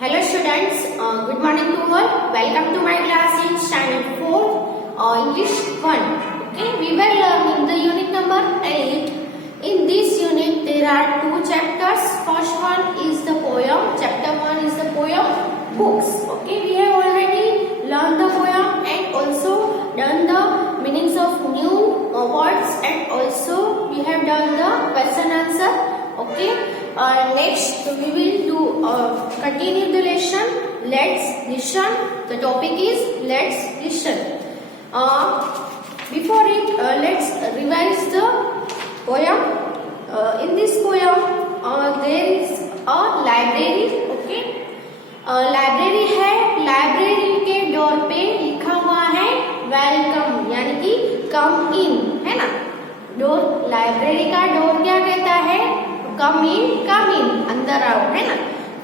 Hello students, good morning to all. Welcome to my class in standard 4, English 1. Okay, we were learning the unit number 8. In this unit there are two chapters. First one is the poem. Chapter 1 is the poem books. Okay, we have already learned the poem and also done the meanings of new words and also we have done the question answer. Okay, next we will do continue the lesson. Let's listen. The topic is let's listen. Before it, let's revise the poem. In this poem, there is a library. Okay, library है. Library के door पे लिखा हुआ है welcome, यानी कि कम इन, है ना. डोर, लाइब्रेरी का डोर क्या कहता है? कम इन, अंदर आओ, है ना.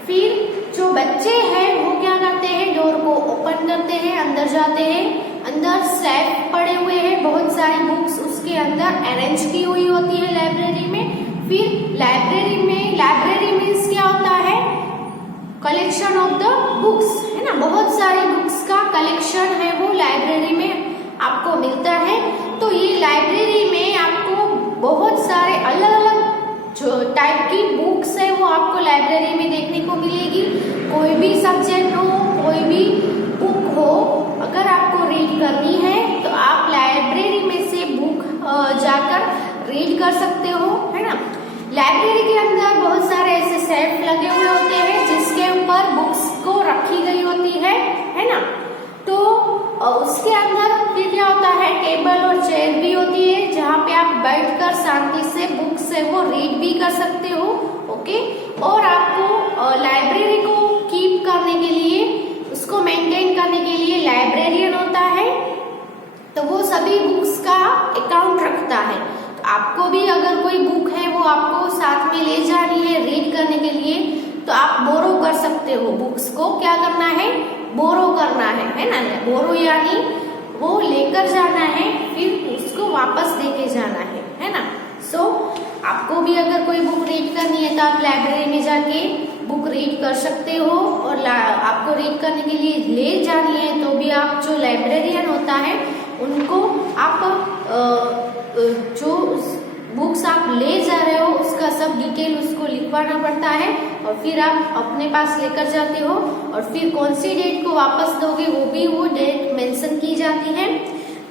फिर जो बच्चे हैं वो क्या करते हैं? डोर को ओपन करते हैं, अंदर जाते हैं. अंदर शेल्फ पड़े हुए हैं, बहुत सारी बुक्स उसके अंदर अरेंज की हुई होती है लाइब्रेरी में. फिर लाइब्रेरी मीन्स क्या होता है? कलेक्शन ऑफ द बुक्स, है ना. बहुत सारी बुक्स का कलेक्शन है वो लाइब्रेरी में आपको मिलता है. तो ये लाइब्रेरी में आपको बहुत सारे अलग अलग जो टाइप की बुक्स है वो आपको लाइब्रेरी में देखने को मिलेगी. कोई भी सब्जेक्ट हो, कोई भी बुक हो, अगर आपको रीड करनी है तो आप लाइब्रेरी में से बुक जाकर रीड कर सकते हो, है ना. लाइब्रेरी के अंदर बहुत सारे ऐसे शेल्फ लगे हुए होते हैं जिसके ऊपर बुक्स को रखी गई होती है ना. तो उसके अंदर फिर क्या होता है? टेबल और चेयर भी होती है जहाँ पे आप बैठकर शांति से बुक से वो रीड भी कर सकते हो. ओके, और आपको लाइब्रेरी को कीप करने के लिए, उसको मेंटेन करने के लिए लाइब्रेरियन होता है. तो वो सभी बुक्स का अकाउंट रखता है. तो आपको भी अगर कोई बुक है वो आपको साथ में ले जानी है रीड करने के लिए तो आप बोरो कर सकते हो. बुक्स को क्या करना है? बोरो करना है ना. बोरो यानी वो लेकर जाना है, फिर उसको वापस देके जाना है ना. सो आपको भी अगर कोई बुक रीड करनी है तो आप लाइब्रेरी में जाके बुक रीड कर सकते हो. और आपको रीड करने के लिए ले जानी है तो भी आप, जो लाइब्रेरियन होता है उनको आप जो बुक्स आप ले जा रहे हो उसका सब डिटेल उसको लिखवाना पड़ता है और फिर आप अपने पास लेकर जाते हो और फिर कौन सी डेट को वापस दोगे वो भी वो डेट मेंशन की जाती है.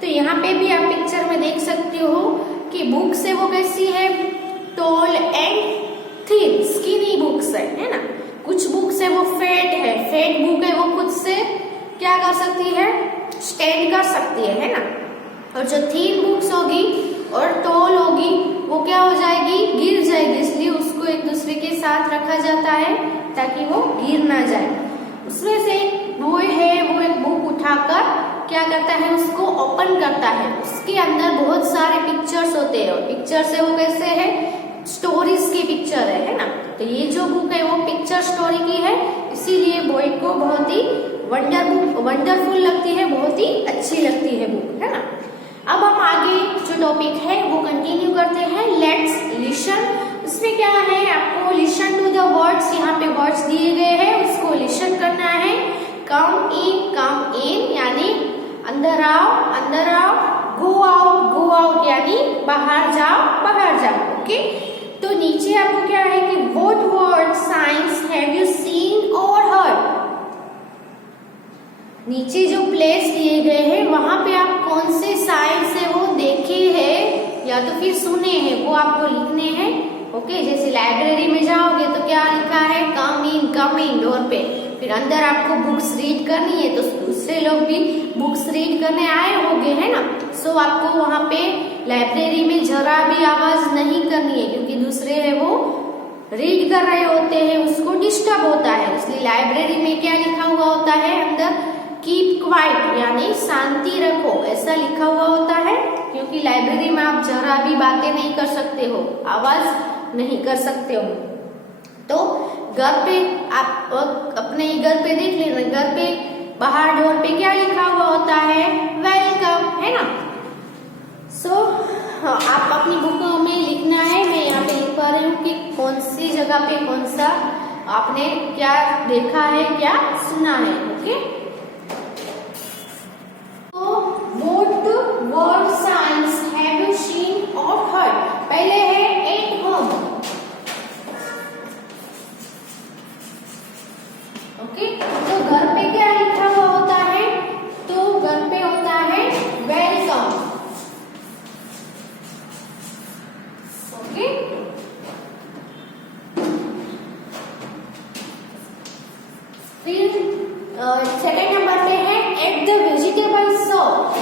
तो यहाँ पे भी आप पिक्चर में देख सकते हो कि बुक्स है वो कैसी है? Tall and thin, skinny books है ना. कुछ बुक्स है वो फेट है. फेट बुक है वो खुद से क्या कर सकती है? स्टैंड कर सकती है ना. और जो थिन बुक्स होगी और टॉल होगी वो क्या हो जाएगी? गिर जाएगी. इसलिए उसको एक दूसरे के साथ रखा जाता है ताकि वो गिर ना जाए. उसमें से वो एक बुक उठाकर क्या करता है? उसको ओपन करता है. उसके अंदर बहुत सारे पिक्चर्स होते हैं और पिक्चर से वो कैसे है? स्टोरीज की पिक्चर है ना. तो ये जो बुक है वो पिक्चर स्टोरी की है, इसीलिए बॉय को बहुत ही वंडरफुल लगती है, बहुत ही अच्छी लगती है बुक, है ना. अब हम आगे जो टॉपिक है वो कंटिन्यू करते हैं. Let's listen. उसमें क्या है? आपको लिसन टू द वर्ड्स, यहाँ पे वर्ड्स दिए गए हैं उसको लिसन करना है. कम इन यानी अंदर आओ. गो आउट यानी बाहर जाओ. ओके, तो नीचे आपको क्या है कि what word science have you seen और हर्ड. नीचे जो प्लेस दिए गए हैं वहां पे आप कौन से साइंस है वो देखे हैं या तो फिर सुने हैं वो आपको लिखने हैं. ओके, जैसे लाइब्रेरी में जाओगे तो क्या लिखा है? कम इन डोर पे. फिर अंदर आपको बुक्स रीड करनी है तो दूसरे लोग भी बुक्स रीड करने आए होंगे, है ना. सो आपको वहां पे लाइब्रेरी में जरा भी आवाज नहीं करनी है क्योंकि दूसरे है वो रीड कर रहे होते हैं, उसको डिस्टर्ब होता है. इसलिए लाइब्रेरी में क्या लिखा हुआ होता है? अंदर कीप क्वाइट यानी शांति रखो, ऐसा लिखा हुआ होता है. क्योंकि लाइब्रेरी में आप जरा भी बातें नहीं कर सकते हो, आवाज नहीं कर सकते हो. तो घर पे आप अपने घर पे देख लेना. घर पे बाहर डोर पे क्या लिखा हुआ होता है? वेलकम, है ना. सो आप अपनी बुकों में लिखना है. मैं यहाँ पे लिख पा रही हूँ कि कौन सी जगह पे कौन सा आपने क्या देखा है, क्या सुना है। ओके, तो what word science have you seen और हर्ड। पहले है एट होम। ओके, तो घर पे क्या लिखा हुआ होता है, तो घर पे होता है वेलकम। ओके, फिर सेकेंड नंबर पे है एट द वेजिटेबल शॉप।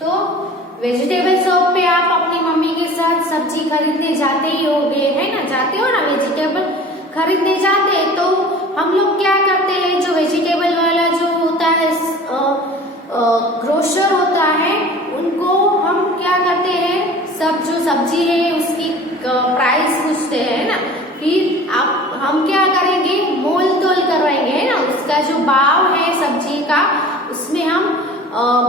तो वेजिटेबल शॉप पे आप अपनी मम्मी के साथ सब्जी खरीदने जाते ही होगे, है ना, जाते हो ना वेजिटेबल खरीदने जाते। तो हम लोग क्या करते हैं, जो वेजिटेबल वाला जो होता है ग्रोसर होता है, उनको हम क्या करते हैं, सब जो सब्जी है उसकी प्राइस पूछते हैं ना। फिर हम क्या करेंगे, मोल तोल करवाएंगे, है ना, उसका जो भाव है सब्जी का, उसमें हम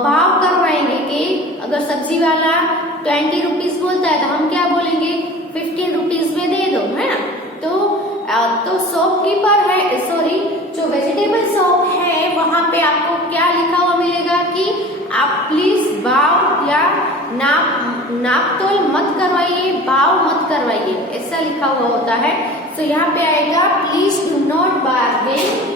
भाव करवाएंगे कि अगर सब्जी वाला 20 रुपीज बोलता है तो हम क्या बोलेंगे, 15 रुपीज में दे दो, है ना। तो शॉपकीपर है, सॉरी, जो वेजिटेबल शॉप है वहां पे आपको क्या लिखा हुआ मिलेगा कि आप प्लीज भाव या नाप तोल मत करवाइए, भाव मत करवाइए, ऐसा लिखा हुआ होता है। तो यहाँ पे आएगा please do not bargain.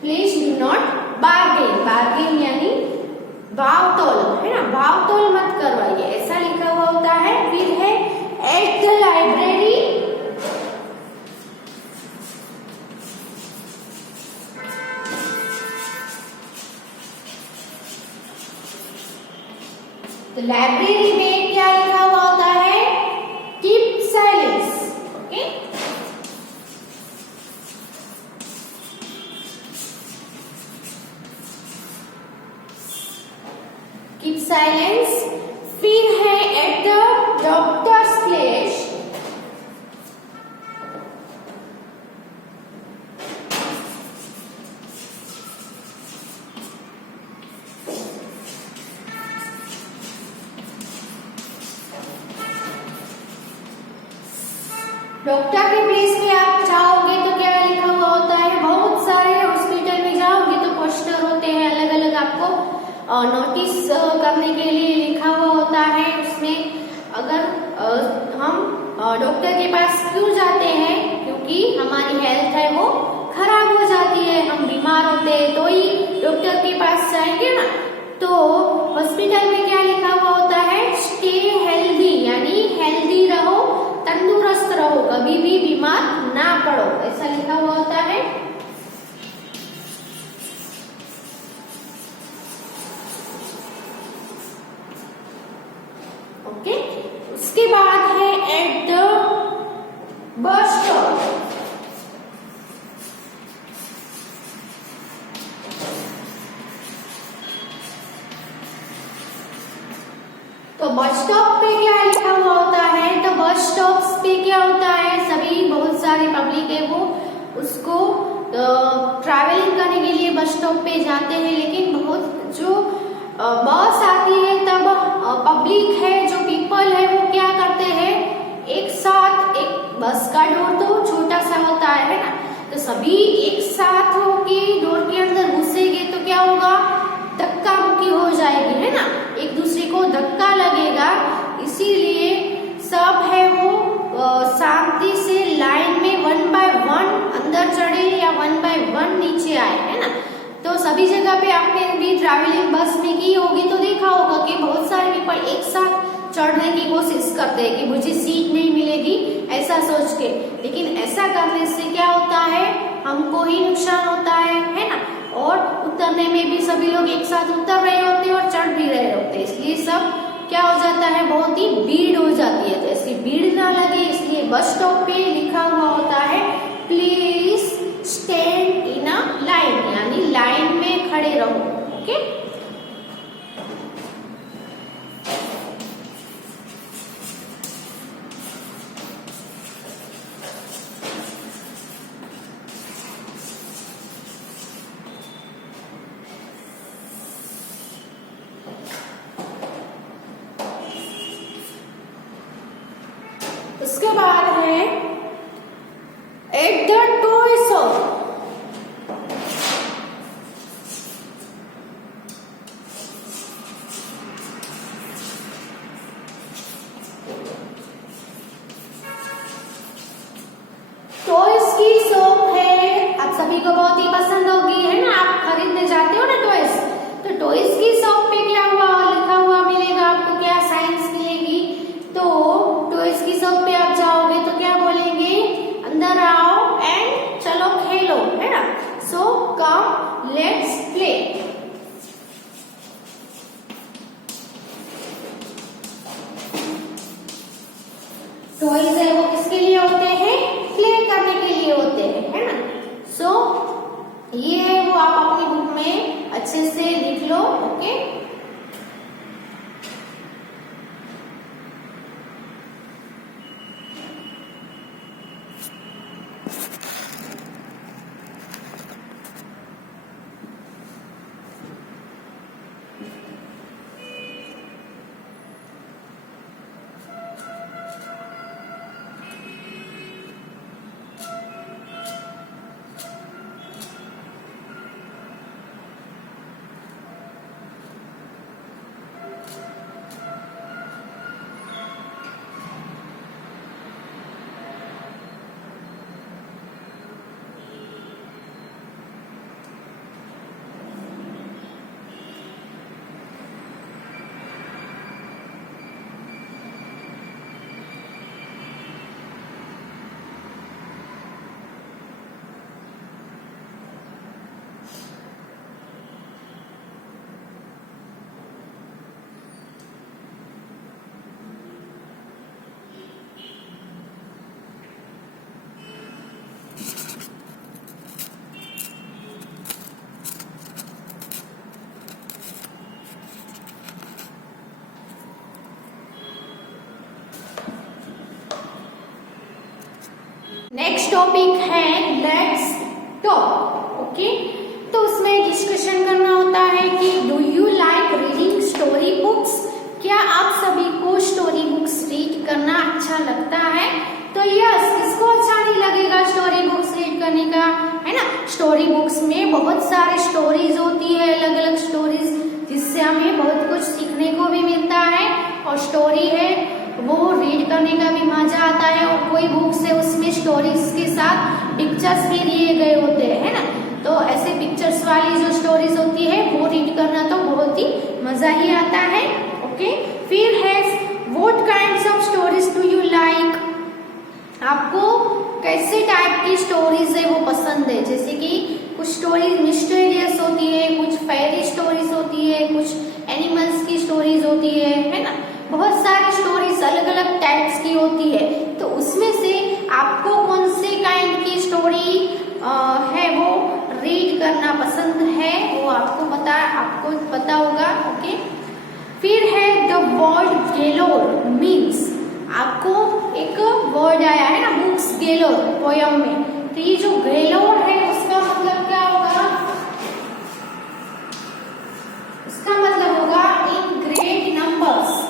Please do not bargain, bargain यानी भाव तोल, है ना, भाव तोल मत करवाइए, ऐसा लिखा हुआ होता है। फिर है एट द लाइब्रेरी। तो लाइब्रेरी में क्या लिखा हुआ होता है, keep silence. Okay, keep silence. फिर है at the doctors place. Doctor के प्लेस पे आप जाओगे तो क्या लिखा हुआ होता है, बहुत सारे हॉस्पिटल में जाओगे तो पोस्टर होते हैं अलग अलग, आपको नोटिस करने के लिए लिखा हुआ होता है। उसमें अगर हम डॉक्टर के पास क्यों जाते हैं, क्योंकि हमारी हेल्थ है वो खराब हो जाती है, हम बीमार होते हैं तो ही डॉक्टर के पास जाएंगे ना। तो हॉस्पिटल में क्या लिखा हुआ होता है, स्टे हेल्दी, यानी हेल्दी रहो, तंदुरुस्त रहो, कभी भी बीमार ना पड़ो, ऐसा लिखा हुआ होता है। ओके, उसके बाद है एट द बस स्टॉप। तो बस स्टॉप पे क्या लिखा हुआ होता है, तो बस स्टॉप पे क्या होता है, सभी बहुत सारे पब्लिक है वो उसको ट्रैवलिंग करने के लिए बस स्टॉप पे जाते हैं, लेकिन बहुत जो बस आती है तब पब्लिक है, जो पीपल है वो क्या करते हैं, एक साथ, एक बस का डोर तो छोटा सा होता है ना, तो सभी एक साथ होके डोर के अंदर घुसेंगे तो क्या होगा, धक्का मुक्की हो जाएगी, है ना, एक दूसरे को धक्का लगेगा। इसीलिए सब है वो शांति से लाइन में 1 बाय 1 अंदर चढ़े या 1 बाय 1 नीचे आए, है ना। तो सभी जगह पे आपने भी ट्रैवलिंग बस में की होगी तो देखा होगा कि बहुत सारे पीपल एक साथ चढ़ने की कोशिश करते हैं कि मुझे सीट नहीं मिलेगी ऐसा सोच के, लेकिन ऐसा करने से क्या होता है, हमको ही नुकसान होता है ना। और उतरने में भी सभी लोग एक साथ उतर रहे होते हैं और चढ़ भी रहे होते हैं, इसलिए सब क्या हो जाता है, बहुत ही भीड़ हो जाती है। जैसे भीड़ ना लगे इसलिए बस स्टॉप पे लिखा हुआ होता है please stand in a line, यानी लाइन में खड़े रहो। ओके, उसके बाद है at the toy shop. Toys की शॉप है, आप सभी को बहुत ही पसंद होगी, है ना। आप खरीदने जाते हो ना टॉयज, तो टॉयज की शॉप पे क्या हुआ लिखा हुआ मिलेगा आपको, क्या साइंस मिलेगी। तो टॉयज की शॉप पे आप जाओगे तो क्या बोलेंगे, अंदर आओ एंड चलो खेलो, है ना। सो कम लेट्स प्ले। टॉयज है वो किसके लिए होते हैं, प्ले करने के लिए होते हैं, है ना। सो ये है वो, आप अपनी बुक में अच्छे से लिख लो, ओके। नेक्स्ट टॉपिक है लेट्स टॉक, ओके। तो उसमें डिस्कशन करना होता है कि do you like reading story books, क्या आप सभी को स्टोरी बुक्स रीड करना अच्छा लगता है। तो यस, किसको अच्छा नहीं लगेगा स्टोरी बुक्स रीड करने का, है ना। स्टोरी बुक्स में बहुत सारे स्टोरीज होती है, अलग अलग स्टोरीज, जिससे हमें बहुत कुछ सीखने को भी मिलता है। और स्टोरी है वो रीड करने का भी मजा आता है। और कोई बुक्स है उसमें स्टोरीज के साथ पिक्चर्स भी दिए गए होते हैं, है ना। तो ऐसे पिक्चर्स वाली जो स्टोरीज होती है वो रीड करना तो बहुत ही मजा ही आता है, ओके। फिर है what kinds of stories do you like, आपको कैसे टाइप की स्टोरीज है वो पसंद है। जैसे कि कुछ स्टोरीज मिस्टीरियस होती है, कुछ फेरी स्टोरीज होती है, कुछ एनिमल्स की स्टोरीज होती है ना। बहुत सारी स्टोरीज अलग अलग टाइप्स की होती है। तो उसमें से आपको कौन से काइंड की स्टोरी है वो रीड करना पसंद है, वो आपको पता होगा, ओके। फिर है द वर्ड गेलोर मीन्स, आपको एक वर्ड आया है ना बुक्स गेलोर पोयम में। तो ये जो गेलोर है उसका मतलब क्या होगा, उसका मतलब होगा इन ग्रेट नंबर्स।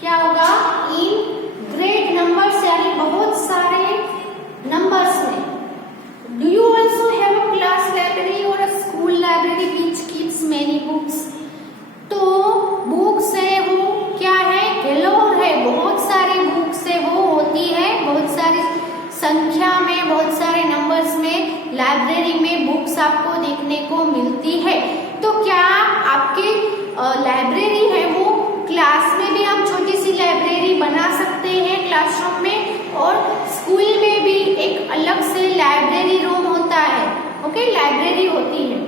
क्या होगा, इन ग्रेट नंबर्स, यानी बहुत सारे नंबर्स में। Do you also have a class library और a school library which keeps many books. तो बुक्स है वो क्या है, गैलोर है, बहुत सारी बुक्स है वो होती है, बहुत सारी संख्या में, बहुत सारे नंबर्स में लाइब्रेरी में बुक्स आपको देखने को मिलती है। तो क्या आपके लाइब्रेरी है वो क्लास में भी हम छोटी सी लाइब्रेरी बना सकते हैं क्लासरूम में, और स्कूल में भी एक अलग से लाइब्रेरी रूम होता है, ओके, लाइब्रेरी होती है।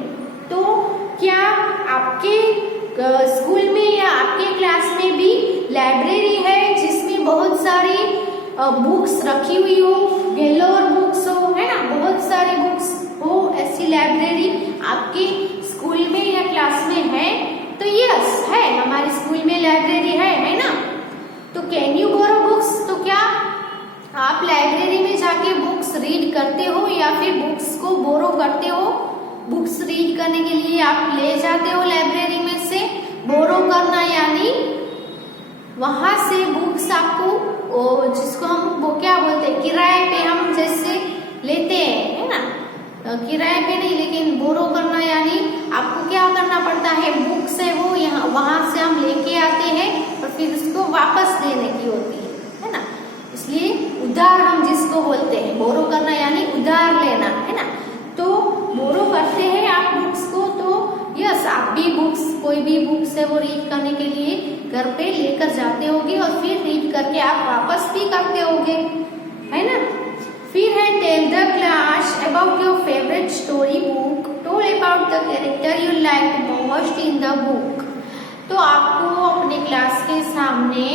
तो क्या आपके स्कूल में या आपके क्लास में भी लाइब्रेरी है जिसमें बहुत सारी बुक्स रखी हुई हो, गैलोर बुक्स हो, है ना, बहुत सारी बुक्स हो, ऐसी लाइब्रेरी आपके स्कूल में या क्लास में है। तो यस है, हमारे स्कूल में लाइब्रेरी है ना। तो कैन यू बोरो बुक्स, तो क्या आप लाइब्रेरी में जाके बुक्स रीड करते हो या फिर बुक्स को बोरो करते हो, बुक्स रीड करने के लिए आप ले जाते हो लाइब्रेरी में से। बोरो करना यानी वहां से बुक्स आपको, जिसको हम वो क्या बोलते हैं, किराए पे हम जैसे लेते हैं, है ना, किराए पे नहीं, लेकिन बोरो करना यानी आपको क्या करना पड़ता है, बुक्स है वो यहाँ वहां से हम लेके आते हैं और फिर उसको वापस देने की होती है ना। इसलिए उधार हम जिसको बोलते हैं, बोरो करना यानी उधार लेना, है ना। तो बोरो करते हैं आप बुक्स को, तो यस आप भी बुक्स, कोई भी बुक्स है वो रीड करने के लिए घर पे लेकर जाते होगे और फिर रीड करके आप वापस भी करते होगे, है ना। फिर है tell the class about your favourite story book, talk about the character you like most in the book. तो आपको अपने क्लास के सामने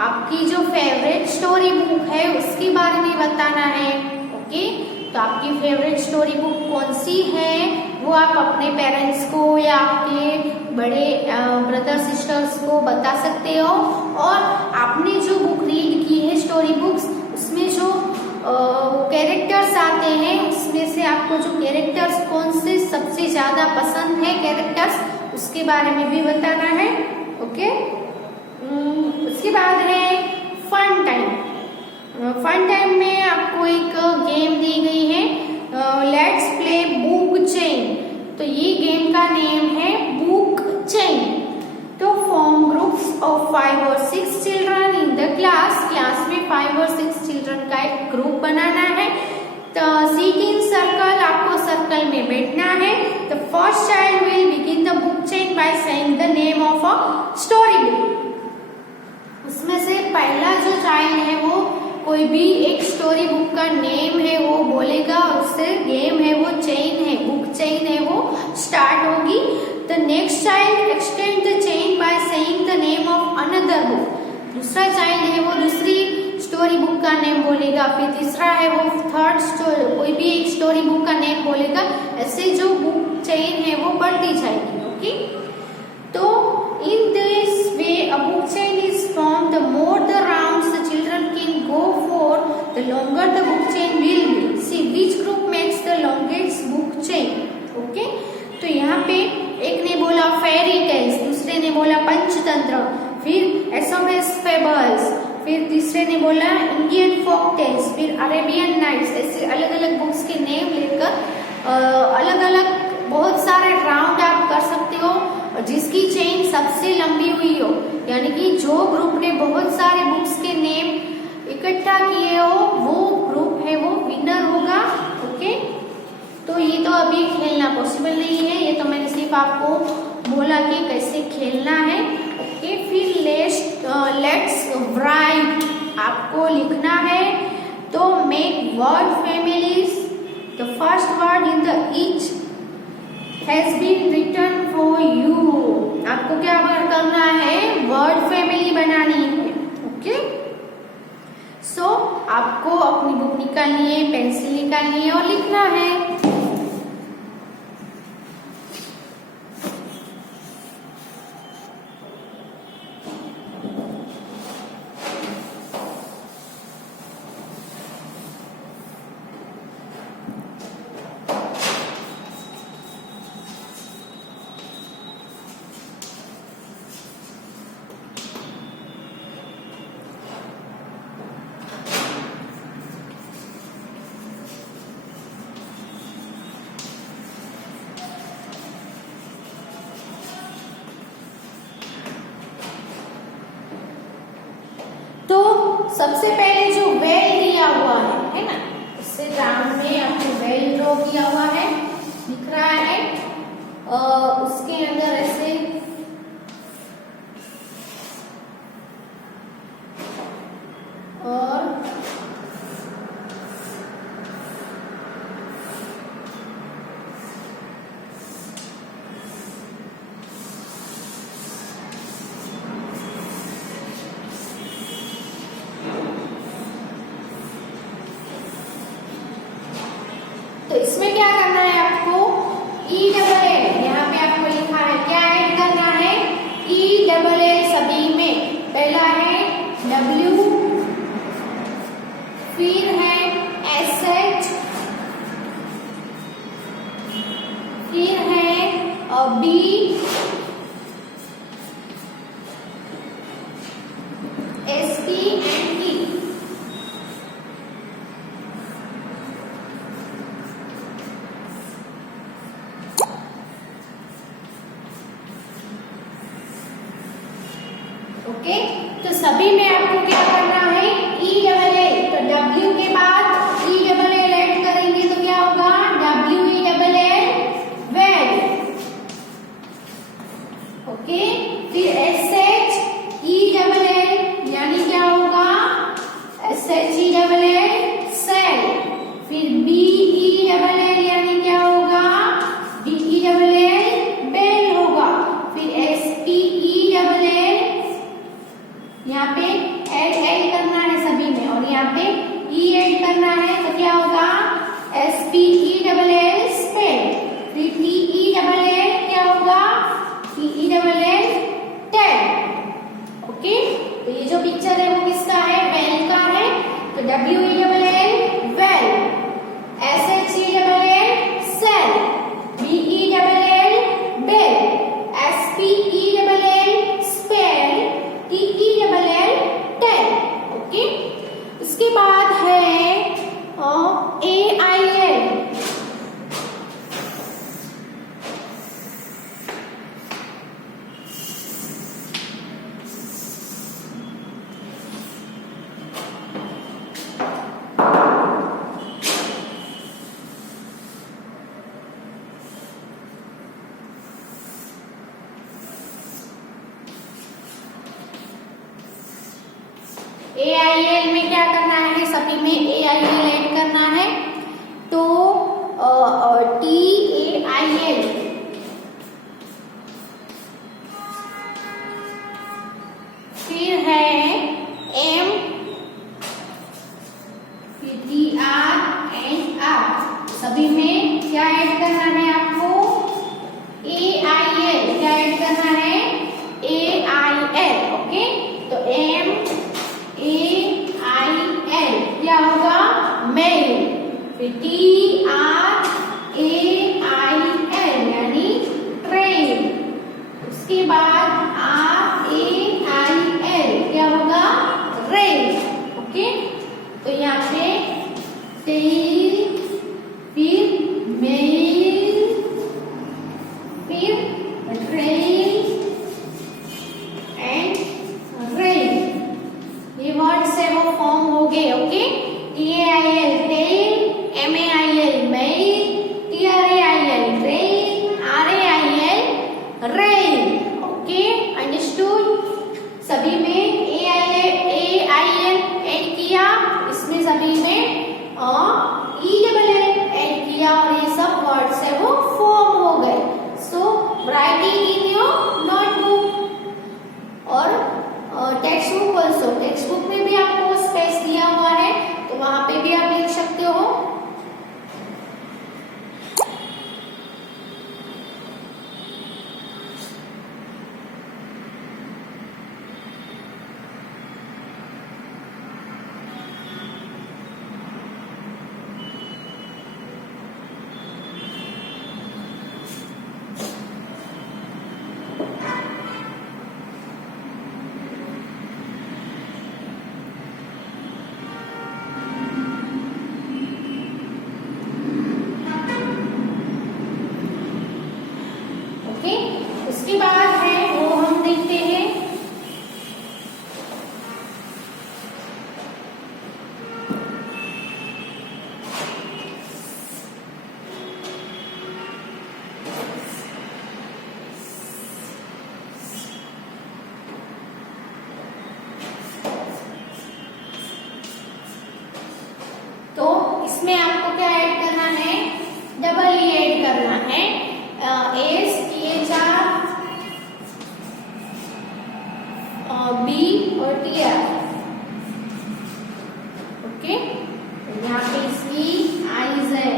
आपकी जो फेवरेट स्टोरी बुक है उसके बारे में बताना है। ओके, तो आपकी फेवरेट स्टोरी बुक कौन सी है वो आप अपने पेरेंट्स को या आपके बड़े ब्रदर सिस्टर्स को बता सकते हो। और आपने जो बुक रीड की है स्टोरी बुक्स, उसमें जो कैरेक्टर्स आते हैं, उसमें से आपको जो कैरेक्टर्स कौन से सबसे ज्यादा पसंद है कैरेक्टर्स, उसके बारे में भी बताना है। ओके, उसके बाद है फन टाइम। फन टाइम में आपको एक गेम दी गई है, लेट्स प्ले बुक चेन। तो ये गेम का नेम है बुक चेन। तो फॉर्म ग्रुप्स ऑफ 5 और 6 चिल्ड्रन इन द क्लास में 5 और 6 चिल्ड्रन का एक ग्रुप बनाना है। तो सीट इन सर्कल, आपको सर्कल में बैठना है। The first child will begin the book chain by saying the name of a story book. उसमें से पहला जो चाइल्ड है वो कोई भी एक स्टोरी बुक का नेम है वो बोलेगा, उससे गेम है वो चेन है, बुक चेन है वो स्टार्ट होगी। The next child extend the chain by saying the name of another book. दूसरा चाइल्ड है वो दूसरी स्टोरी बुक का नेम बोलेगा, फिर तीसरा है वो थर्ड स्टोरी, कोई भी एक स्टोरी बुक का नेम बोलेगा। ऐसे जो बुक चेन है वो बढ़ती जाएगी। ओके, तो in this way a book chain is form. The more the rounds the children can go for, the longer the book chain will be. See which group makes the longest book chain. Okay, तो यहाँ पे एक ने बोला fairy tales, दूसरे ने बोला पंचतंत्र, फिर एसएमएस फेबल्स, फिर तीसरे ने बोला इंडियन फोक टेल्स, फिर अरेबियन नाइट्स। ऐसे अलग अलग बुक्स के नेम लेकर अलग अलग बहुत सारे राउंड आप कर सकते हो, जिसकी चेन सबसे लंबी हुई हो, यानी कि जो ग्रुप ने बहुत सारे बुक्स के नेम इकट्ठा किए हो वो ग्रुप है वो विनर होगा। ओके, तो ये तो अभी खेलना पॉसिबल नहीं है, ये तो मैंने सिर्फ आपको बोला कि कैसे खेलना है। ओके, फिर लेट्स राइट, आपको लिखना है। तो make word families, the first word in the each has been written for you. आपको क्या करना है, वर्ड फैमिली बनानी है। ओके, सो आपको अपनी बुक निकालनी है, पेंसिल निकालनी है और लिखना है। तो सबसे पहले जो वेल दिया हुआ है ना, उससे ग्राउंड में आपको वेल ड्रॉ किया हुआ है, दिख रहा है। उसके अंदर ऐसे और तो इसमें क्या करना है आपको, ई डबल एल, यहाँ पे आपको लिखा है क्या है, B S T and T. Okay, तो सभी में आपको क्या करना है, ई डबल एल, तो डब्ल्यू के बाद ई डबल एल ऐड करेंगे तो क्या होगा, W E double L well. Okay, फिर S H E double L यानी क्या होगा, S H E double L cell. फिर बी ई डबल एल यानी क्या होगा, B E double L bell होगा। फिर S P E double L, यहाँ पे एल एड करना है सभी में और यहाँ पे ई ऐड करना है तो क्या होगा, S P E double L spell. फिर टी ई डबल एल क्या होगा, T E double L tell. Okay, तो ये जो पिक्चर है वो किसका है, वेल का है, तो W E double L well, S H E double L shell, B E double L bell, S P E double L spell, T E double L tell. Okay, उसके बाद है ए आई एल। AIL में क्या करना है, सभी में AIL add करना है, तो TAIL, फिर है M, फिर TR एंड R, सभी में क्या ऐड करना है आपको, AIL, क्या ऐड करना है, AIL। ओके, तो M AIL क्या होगा, मेल। फिर TRAIL यानी ट्रेन। उसके बाद RAIL क्या होगा, रेल। ओके, तो यहाँ पे टेल, फिर मेल, फिर ट्रेन एंड रेल, ये वर्ड्स है वो फॉर्म हो गए। Okay, TAIL tail, MAIL mail, TRAIL train, RAIL rail. Okay, understood. सभी में AIL ऐड किया, इसमें सभी में ELL ऐड किया और ये सब वर्ड्स है वो फॉर्म हो गए। So writing in your notebook और textbook also, textbook में भी आपको स्पेस दिया हुआ है तो वहां पे भी आप लिख सकते हो। उसके बाद है वो हम देखते हैं तो इसमें आपको क्या ऐड करना है, डबल ई ऐड करना है, STHR B और TR। ओके, यहाँ पे इसकी आईज है।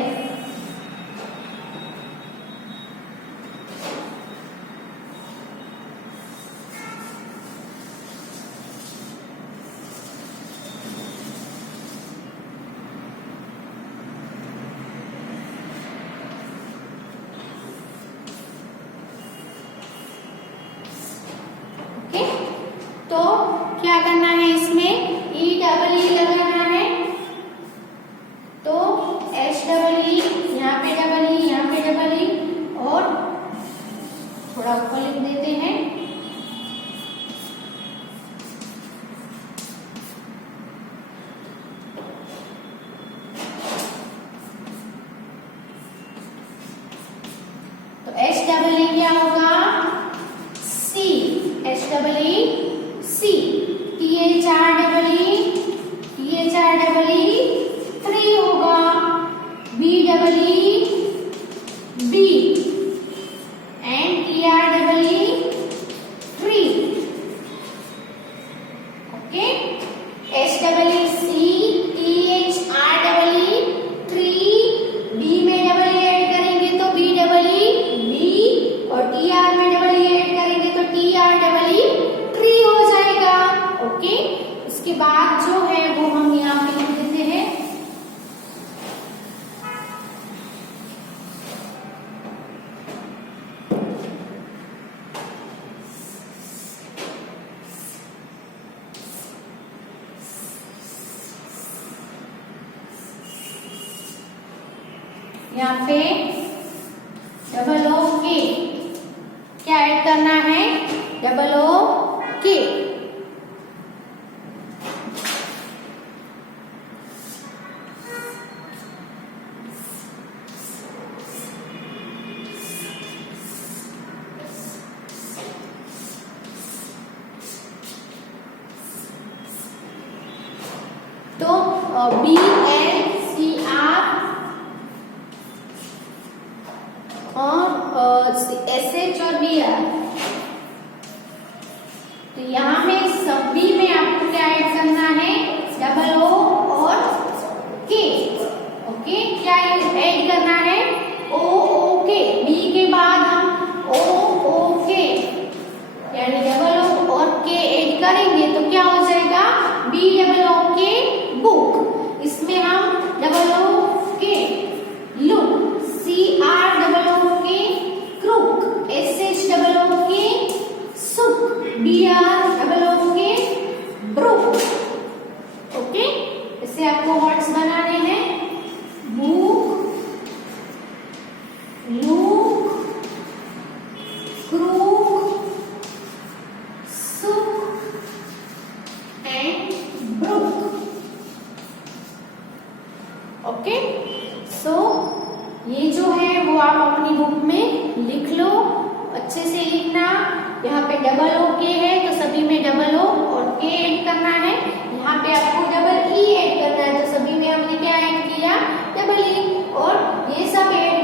क्या करना है, इसमें ई डबल ई लगाना है। तो एच डबल ई, यहाँ पे डबल ई, यहाँ पे डबल ई, और थोड़ा ऊपर लिख देते हैं। तो एच डबल ई क्या होगा, C, H double E C. T H R double E, T H R double E 3 होगा। B double E B and T R double E 3। Okay, H double E C, T H R double E 3, B में double E add करेंगे तो B double E B, और T R में double E add करेंगे तो T R double E 3 हो जाएगा। Okay, उसके बाद जो है वो हम यहाँ पे लिख देते हैं। यहाँ पे डबल ओ के क्या ऐड करना है, डबल ओ के। तो बी एल सी आर और एस एच और बी आर, तो यहाँ में सभी में आपको क्या ऐड करना है, डबल ओ और के। ओके, क्या ऐड करना है, ओ ओ के। बी के बाद हम ओ ओ के यानी डबल ओ और के ऐड करेंगे तो क्या हो जाएगा, बी डबल ओ के बुक। इसमें हम double O K look, C R double O K crook, S H double O K shook, B are double O के ब्रुक। ओके, इससे आपको वर्ड्स बनाने हैं, बुक, लुक, क्रुक, सुक एंड ब्रुक। ओके, सो ये जो है वो आप अपनी बुक में लिख लो, अच्छे से लिखना। यहाँ पे डबल ओ के है तो सभी में डबल ओ और के ऐड करना है। यहाँ पे आपको डबल ई ऐड करना है तो सभी में हमने क्या ऐड किया, डबल ई, और ये सब ऐड